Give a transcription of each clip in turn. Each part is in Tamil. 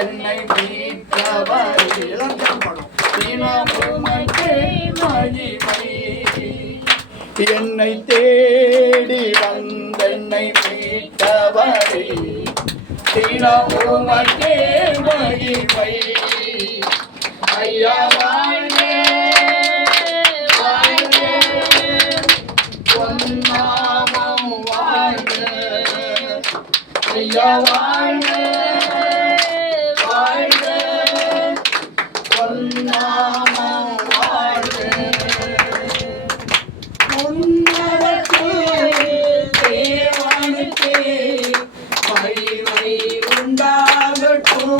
என்னை மீட்டவரே. தினம் உமக்கே மகிமை. என்னை தேடி வந்தென்னை மீட்டவரே. தினம் உமக்கே மகிமை. ஐயா வாழ்க வாழ்க பொன்னாமம் வாழ்க. ஐயா வாழ்க வாழ்க பொன்னாமம் வாழ்க. உன்னதத்து தேவனுக்கே மகிமை உண்டாகட்டும்.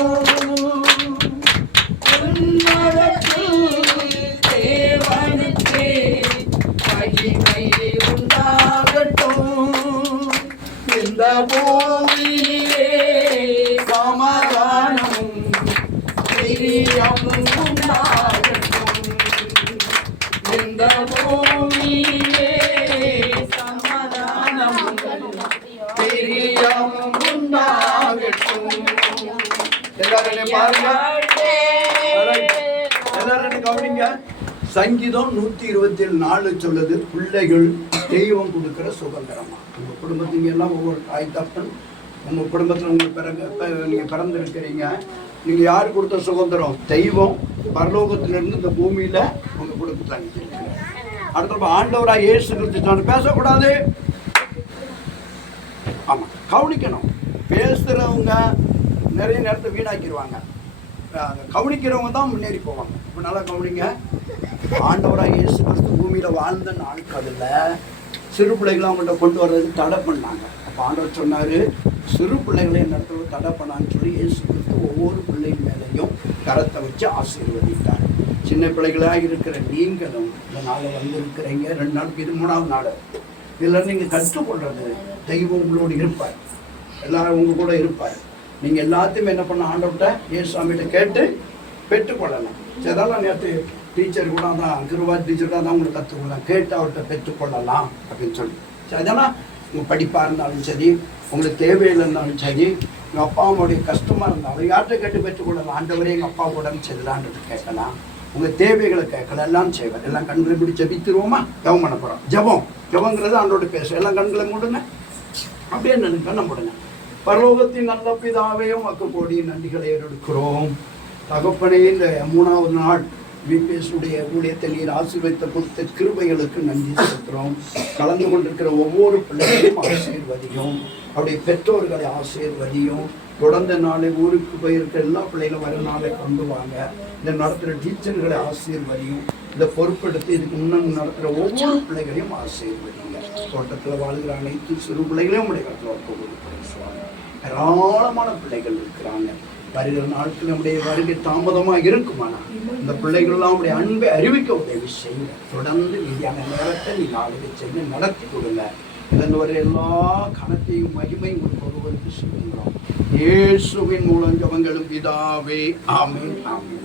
இந்த பூமியிலே சமாதானமும் பிரியமும் உண்டாகட்டும். இந்த பூமியிலே சமாதானமும் பிரியமும் உண்டாகட்டும். எல்லாரும் பாருங்க, எல்லாரும் கவனிங்க. சங்கீதம் 127:4 சொல்லுது, பிள்ளைகள் தெய்வம் கொடுக்கிற சுதந்திரமா. உங்கள் குடும்பத்துக்கு எல்லாம் ஒவ்வொரு தாய் தப்பன், உங்கள் குடும்பத்தில் உங்களுக்கு நீங்கள் பிறந்திருக்கிறீங்க. நீங்கள் யார் கொடுத்த சுதந்திரம்? தெய்வம் பரலோகத்திலிருந்து இந்த பூமியில் உங்கள் குடும்பத்தில். அடுத்த ஆண்டவராக இயேசு கிறிஸ்து பேசக்கூடாது. ஆமாம், கவனிக்கணும். பேசுகிறவங்க நிறைய நேரத்தை வீணாக்கிடுவாங்க. கவனிக்கிறவங்க தான் முன்னேறி போவாங்க. இப்போ நல்லா கவனிங்க. ஆண்டவராக இயேசு கிறிஸ்து பூமியில் வாழ்ந்த நாட்களில் சிறு பிள்ளைகளை அவங்கள்ட்ட கொண்டு வர்றதுக்கு தடை பண்ணாங்க. அப்போ ஆண்டவர் சொன்னார், சிறு பிள்ளைகளை என்ன இடத்துல தடை பண்ணான்னு சொல்லி இயேசு கிறிஸ்து ஒவ்வொரு பிள்ளை மேலேயும் கரத்தை வச்சு ஆசீர்வதித்தார். சின்ன பிள்ளைகளாக இருக்கிற நீங்களும் இந்த நாளில் வந்திருக்கிறீங்க. 2 நாளுக்கு இது 3ஆவது நாள். இதில் நீங்கள் கற்றுக்கொள்றது, தெய்வம் உங்களோடு இருப்பார், எல்லாரும் உங்கள் கூட இருப்பார். நீங்கள் எல்லாத்தையும் என்ன பண்ண, ஆண்டவர்கிட்ட இயேசுவாமிகிட்ட கேட்டு பெற்றுக்கொள்ளலாம். அதெல்லாம் நேற்று டீச்சர் கூட தான், கிருவா டீச்சர் தான் உங்களுக்கு கற்றுக்கொள்ளலாம், கேட்டு அவர்கிட்ட பெற்றுக்கொள்ளலாம் அப்படின்னு சொல்லி. சரி, அதெல்லாம் உங்கள் படிப்பாக இருந்தாலும் சரி, உங்களுக்கு தேவையில் இருந்தாலும் சரி, உங்கள் அப்பா அம்மாவுடைய கஷ்டமாக இருந்தாலும் யார்கிட்ட கேட்டு பெற்றுக்கொள்ளலாம். ஆண்டவரே எங்கள் அப்பா உடம்பு சரியில்லான்றது கேட்கலாம், உங்கள் தேவைகளை கேட்கலாம், எல்லாம் செய்வார். எல்லாம் கண்களை இப்படி ஜபித்துருவோமா? ஜபம் பண்ண போகிறோம். ஜபங்கிறது ஆண்டோட பேச. எல்லாம் கண்களை மூடுங்க, அப்படியே நினைக்க நம்முடுங்க. பரலோகத்தின் நல்ல பிதாவையும் மக்கு கோடி நன்றிகளை எடுக்கிறோம். தகப்பனே, இந்த 3ஆவது நாள் விபிஎஸ்னுடைய ஊழியத்தை நீர் ஆசீர்வதித்த கொடுத்த கிருபைகளுக்கு நன்றி செலுத்துகிறோம். கலந்து கொண்டிருக்கிற ஒவ்வொரு பிள்ளைகளையும் ஆசீர்வதியும், அவருடைய பெற்றோர்களை ஆசீர்வதியும். தொடர்ந்த நாளை ஊருக்கு போயிருக்கிற எல்லா பிள்ளைகளும் வர நாளை கொண்டு வாங்க. இந்த நடத்துகிற டீச்சர்களை ஆசீர்வதியும். இந்த பொறுப்பெடுத்து இதுக்கு முன்னாடி நடத்துகிற ஒவ்வொரு பிள்ளைகளையும் ஆசீர்வதிங்க. தோட்டத்தில் வாழ்கிற அனைத்து சிறு பிள்ளைகளையும் உடைய கட்டளை ஏராளமான பிள்ளைகள் இருக்கிறாங்க. வருகிற நாட்கள் நம்முடைய வருகை தாமதமாக இருக்குமானா இந்த பிள்ளைகள்லாம் உடைய அன்பை அறிவிக்க உதவி செய்யுங்க. தொடர்ந்து நீதியான நேரத்தை நீ ஆளுகை செய்ய நடத்தி கொடுங்க. இதன் ஒரு எல்லா கணத்தையும் மகிமையும் ஒருவருக்கு சொல்லுகிறோம். இயேசுவின் மூலம் ஜெபங்களும் பிதாவே, ஆமென், ஆமென்.